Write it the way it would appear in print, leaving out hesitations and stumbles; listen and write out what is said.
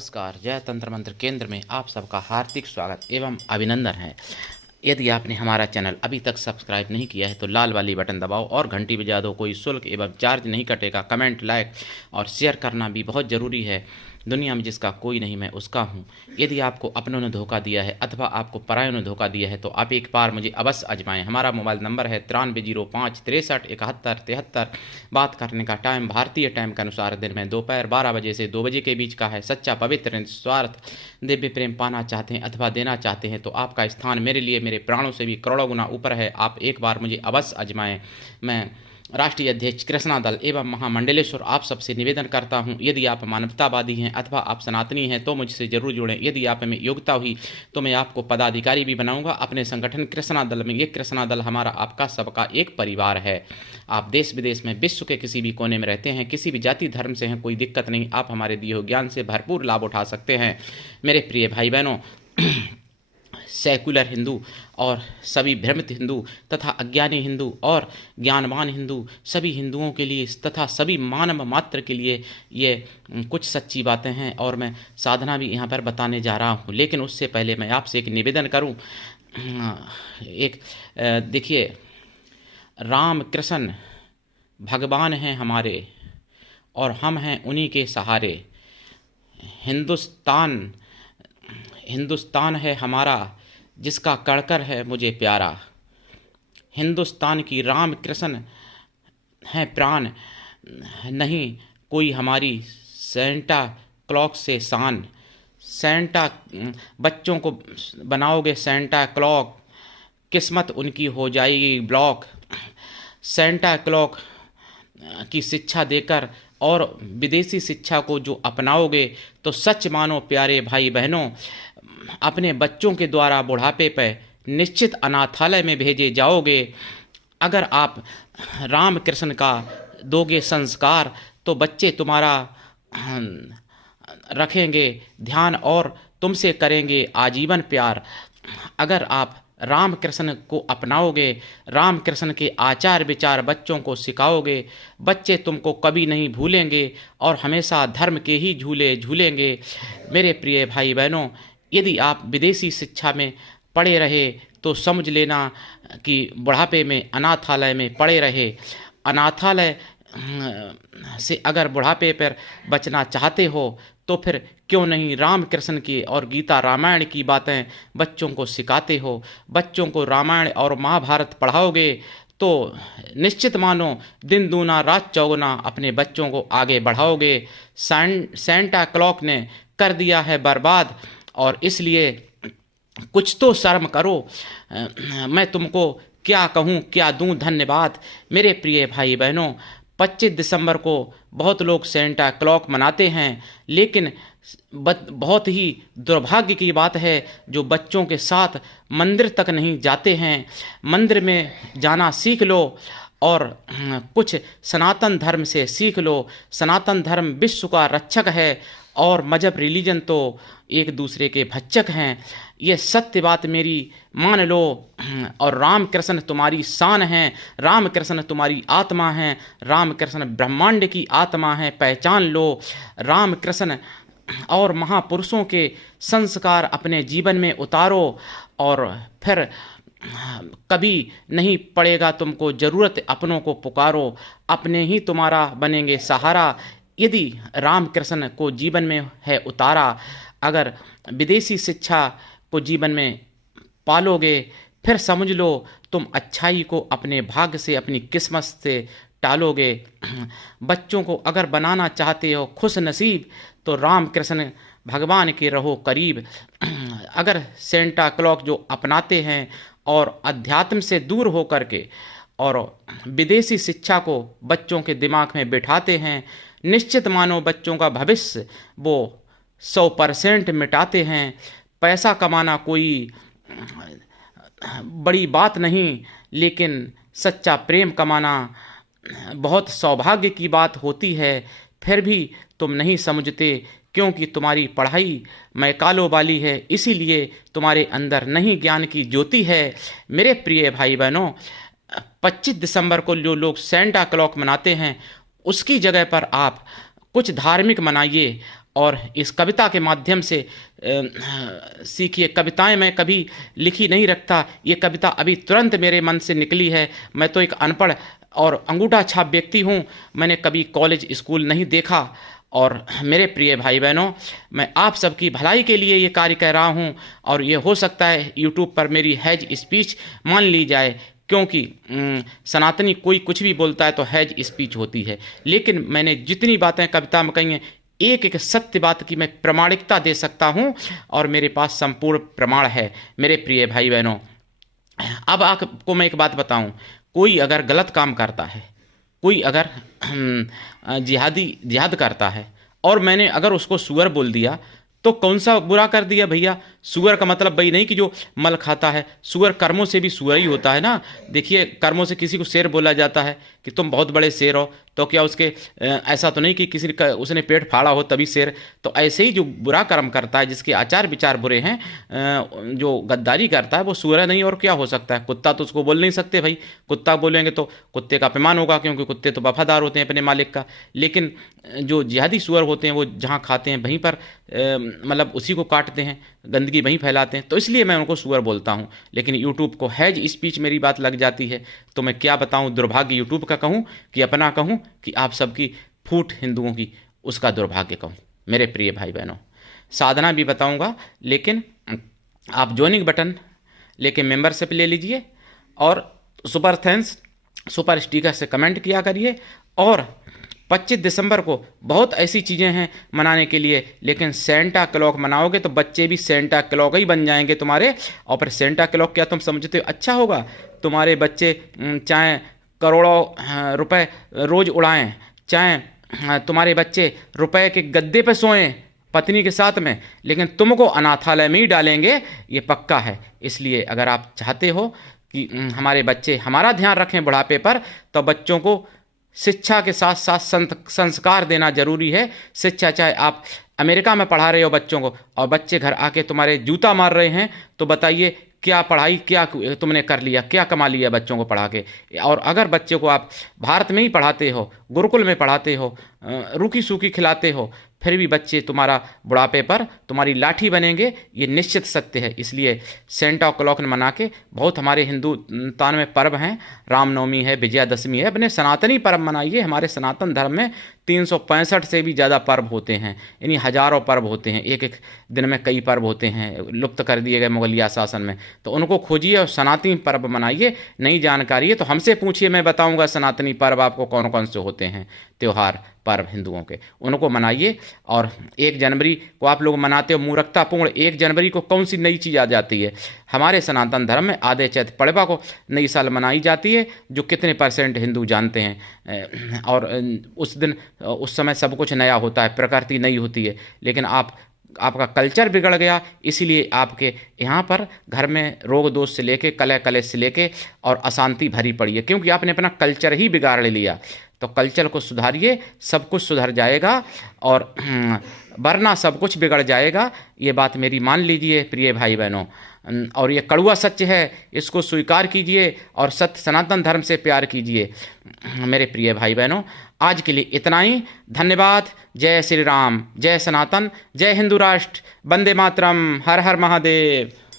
नमस्कार। जय तंत्र मंत्र केंद्र में आप सबका हार्दिक स्वागत एवं अभिनंदन है। यदि आपने हमारा चैनल अभी तक सब्सक्राइब नहीं किया है तो लाल वाली बटन दबाओ और घंटी बजा दो। कोई शुल्क एवं चार्ज नहीं कटेगा। कमेंट, लाइक और शेयर करना भी बहुत ज़रूरी है। दुनिया में जिसका कोई नहीं मैं उसका हूँ। यदि आपको अपनों ने धोखा दिया है अथवा आपको परायों ने धोखा दिया है तो आप एक बार मुझे अवश्य आजमाएं। हमारा मोबाइल नंबर है 9305 63 71 73। बात करने का टाइम भारतीय टाइम के अनुसार दिन में दोपहर 12 बजे से 2 बजे के बीच का है। सच्चा, पवित्र, निस्वार्थ दिव्य प्रेम पाना चाहते हैं अथवा देना चाहते हैं तो आपका स्थान मेरे लिए मेरे प्राणों से भी करोड़ों गुना ऊपर है। आप एक बार मुझे अवश्य आजमाएं। मैं राष्ट्रीय अध्यक्ष कृष्णा दल एवं महामंडलेश्वर आप सबसे निवेदन करता हूं, यदि आप मानवतावादी हैं अथवा आप सनातनी हैं तो मुझसे जरूर जुड़ें। यदि आप में योग्यता हुई तो मैं आपको पदाधिकारी भी बनाऊंगा अपने संगठन कृष्णा दल में। ये कृष्णा दल हमारा आपका सबका एक परिवार है। आप देश विदेश में विश्व के किसी भी कोने में रहते हैं, किसी भी जाति धर्म से हैं, कोई दिक्कत नहीं। आप हमारे दिए हुए ज्ञान से भरपूर लाभ उठा सकते हैं। मेरे प्रिय भाई बहनों, सेकुलर हिंदू और सभी भ्रमित हिंदू तथा अज्ञानी हिंदू और ज्ञानवान हिंदू सभी हिंदुओं के लिए तथा सभी मानव मात्र के लिए ये कुछ सच्ची बातें हैं और मैं साधना भी यहाँ पर बताने जा रहा हूँ। लेकिन उससे पहले मैं आपसे एक निवेदन करूँ। देखिए, राम कृष्ण भगवान हैं हमारे और हम हैं उन्हीं के सहारे। हिंदुस्तान है हमारा जिसका कड़कर है मुझे प्यारा। हिंदुस्तान की राम कृष्ण है प्राण, नहीं कोई हमारी सेंटा क्लॉक से शान। सेंटा बच्चों को बनाओगे सेंटा क्लॉक, किस्मत उनकी हो जाएगी ब्लॉक। सेंटा क्लॉक की शिक्षा देकर और विदेशी शिक्षा को जो अपनाओगे तो सच मानो प्यारे भाई बहनों, अपने बच्चों के द्वारा बुढ़ापे पर निश्चित अनाथालय में भेजे जाओगे। अगर आप राम कृष्ण का दोगे संस्कार तो बच्चे तुम्हारा रखेंगे ध्यान और तुमसे करेंगे आजीवन प्यार। अगर आप राम कृष्ण को अपनाओगे, राम कृष्ण के आचार विचार बच्चों को सिखाओगे, बच्चे तुमको कभी नहीं भूलेंगे और हमेशा धर्म के ही झूले झूलेंगे। मेरे प्रिय भाई बहनों, यदि आप विदेशी शिक्षा में पढ़े रहे तो समझ लेना कि बुढ़ापे में अनाथालय में पड़े रहे। अनाथालय से अगर बुढ़ापे पर बचना चाहते हो तो फिर क्यों नहीं राम कृष्ण की और गीता रामायण की बातें बच्चों को सिखाते हो। बच्चों को रामायण और महाभारत पढ़ाओगे तो निश्चित मानो दिन दूना रात चौगुना अपने बच्चों को आगे बढ़ाओगे। सेंटा क्लॉक ने कर दिया है बर्बाद और इसलिए कुछ तो शर्म करो। मैं तुमको क्या कहूँ, क्या दूँ धन्यवाद। मेरे प्रिय भाई बहनों, 25 दिसंबर को बहुत लोग सेंटा क्लॉक मनाते हैं, लेकिन बहुत ही दुर्भाग्य की बात है जो बच्चों के साथ मंदिर तक नहीं जाते हैं। मंदिर में जाना सीख लो और कुछ सनातन धर्म से सीख लो। सनातन धर्म विश्व का रक्षक है और मजहब रिलीजन तो एक दूसरे के भक्षक हैं। ये सत्य बात मेरी मान लो। और राम कृष्ण तुम्हारी शान है, राम कृष्ण तुम्हारी आत्मा है, राम कृष्ण ब्रह्मांड की आत्मा है, पहचान लो। राम कृष्ण और महापुरुषों के संस्कार अपने जीवन में उतारो और फिर कभी नहीं पड़ेगा तुमको ज़रूरत अपनों को पुकारो। अपने ही तुम्हारा बनेंगे सहारा यदि राम कृष्ण को जीवन में है उतारा। अगर विदेशी शिक्षा को जीवन में पालोगे फिर समझ लो तुम अच्छाई को अपने भाग्य से अपनी किस्मत से टालोगे। बच्चों को अगर बनाना चाहते हो खुश नसीब तो राम कृष्ण भगवान के रहो करीब। अगर सेंटा क्लॉक जो अपनाते हैं और अध्यात्म से दूर हो करके और विदेशी शिक्षा को बच्चों के दिमाग में बिठाते हैं, निश्चित मानो बच्चों का भविष्य वो 100% मिटाते हैं। पैसा कमाना कोई बड़ी बात नहीं, लेकिन सच्चा प्रेम कमाना बहुत सौभाग्य की बात होती है। फिर भी तुम नहीं समझते क्योंकि तुम्हारी पढ़ाई मैकालो वाली है, इसीलिए तुम्हारे अंदर नहीं ज्ञान की ज्योति है। मेरे प्रिय भाई बहनों, 25 दिसंबर को जो लोग सेंटा क्लॉक मनाते हैं उसकी जगह पर आप कुछ धार्मिक मनाइए और इस कविता के माध्यम से सीखिए। कविताएं मैं कभी लिखी नहीं रखता, ये कविता अभी तुरंत मेरे मन से निकली है। मैं तो एक अनपढ़ और अंगूठा छाप व्यक्ति हूँ, मैंने कभी कॉलेज स्कूल नहीं देखा। और मेरे प्रिय भाई बहनों, मैं आप सबकी भलाई के लिए ये कार्य कर रहा हूँ, और ये हो सकता है यूट्यूब पर मेरी हैज स्पीच मान ली जाए, क्योंकि सनातनी कोई कुछ भी बोलता है तो हैज स्पीच होती है। लेकिन मैंने जितनी बातें कविता में कही हैं, एक एक सत्य बात की मैं प्रामाणिकता दे सकता हूँ, और मेरे पास संपूर्ण प्रमाण है मेरे प्रिय भाई बहनों। अब आपको मैं एक बात बताऊँ, कोई अगर गलत काम करता है, कोई अगर जिहाद करता है, और मैंने अगर उसको सुअर बोल दिया, तो कौन सा बुरा कर दिया भैया। सुअर का मतलब भाई नहीं कि जो मल खाता है, सुअर कर्मों से भी सुअर ही होता है ना। देखिए, कर्मों से किसी को शेर बोला जाता है कि तुम बहुत बड़े शेर हो, तो क्या उसके ऐसा तो नहीं कि किसी का उसने पेट फाड़ा हो तभी शेर। तो ऐसे ही जो बुरा कर्म करता है, जिसके आचार विचार बुरे हैं, जो गद्दारी करता है, वो सुअर नहीं और क्या हो सकता है। कुत्ता तो उसको बोल नहीं सकते भाई, कुत्ता बोलेंगे तो कुत्ते का अपमान होगा, क्योंकि कुत्ते तो वफादार होते हैं अपने मालिक का। लेकिन जो जिहादी सुअर होते हैं, वो जहाँ खाते हैं वहीं पर मतलब उसी को काटते हैं, गंदगी वहीं फैलाते हैं, तो इसलिए मैं उनको सुअर बोलता हूँ। लेकिन यूट्यूब को हैज स्पीच मेरी बात लग जाती है, तो मैं क्या बताऊँ, दुर्भाग्य यूट्यूब का कहूँ कि अपना कहूँ कि आप सबकी फूट हिंदुओं की, उसका दुर्भाग्य कहूँ मेरे प्रिय भाई बहनों। साधना भी बताऊँगा, लेकिन आप ज्वाइनिंग बटन लेके मेंबरशिप ले लीजिए, और सुपर थैंक्स सुपर स्टिकर से कमेंट किया करिए। और 25 दिसंबर को बहुत ऐसी चीज़ें हैं मनाने के लिए, लेकिन सेंटा क्लॉक मनाओगे तो बच्चे भी सेंटा क्लॉक ही बन जाएंगे तुम्हारे। और फिर सेंटा क्लॉक क्या तुम समझते हो अच्छा होगा? तुम्हारे बच्चे चाहे करोड़ों रुपए रोज़ उड़ाएं, चाहे तुम्हारे बच्चे रुपए के गद्दे पे सोएं पत्नी के साथ में, लेकिन तुमको अनाथालय में ही डालेंगे, ये पक्का है। इसलिए अगर आप चाहते हो कि हमारे बच्चे हमारा ध्यान रखें बुढ़ापे पर, तो बच्चों को शिक्षा के साथ साथ संस्कार देना जरूरी है। शिक्षा, चाहे आप अमेरिका में पढ़ा रहे हो बच्चों को, और बच्चे घर आके तुम्हारे जूता मार रहे हैं, तो बताइए क्या पढ़ाई, क्या तुमने कर लिया, क्या कमा लिया बच्चों को पढ़ा के। और अगर बच्चे को आप भारत में ही पढ़ाते हो, गुरुकुल में पढ़ाते हो, रूखी सूखी खिलाते हो, फिर भी बच्चे तुम्हारा बुढ़ापे पर तुम्हारी लाठी बनेंगे, ये निश्चित सत्य है। इसलिए सेंटा क्लॉक मना के, बहुत हमारे हिंदुस्तान में पर्व हैं, रामनवमी है, विजयादशमी है, अपने सनातनी पर्व मनाइए। हमारे सनातन धर्म में 365 से भी ज़्यादा पर्व होते हैं, यानी हजारों पर्व होते हैं, एक एक दिन में कई पर्व होते हैं, लुप्त कर दिए गए मुगलिया शासन में। तो उनको खोजिए और सनातनी पर्व मनाइए। नई जानकारी है तो हमसे पूछिए, मैं बताऊंगा सनातनी पर्व आपको कौन कौन से होते हैं, त्यौहार पर्व हिंदुओं के, उनको मनाइए। और 1 जनवरी को आप लोग मनाते हो मूर्खतापूर्ण। 1 जनवरी को कौन सी नई चीज़ आ जाती है? हमारे सनातन धर्म में आधे चैत पड़वा को नई साल मनाई जाती है, जो कितने % हिंदू जानते हैं। और उस दिन, उस समय सब कुछ नया होता है, प्रकृति नई होती है। लेकिन आपका कल्चर बिगड़ गया, इसीलिए आपके यहाँ पर घर में रोग दोष से लेके, कलह कलेश से लेके और अशांति भरी पड़ी है, क्योंकि आपने अपना कल्चर ही बिगाड़ लिया। तो कल्चर को सुधारिए, सब कुछ सुधर जाएगा, और वरना सब कुछ बिगड़ जाएगा। ये बात मेरी मान लीजिए प्रिय भाई बहनों, और ये कड़वा सत्य है, इसको स्वीकार कीजिए और सत्य सनातन धर्म से प्यार कीजिए मेरे प्रिय भाई बहनों। आज के लिए इतना ही, धन्यवाद। जय श्री राम, जय सनातन, जय हिंदू राष्ट्र, वंदे मातरम, हर हर महादेव।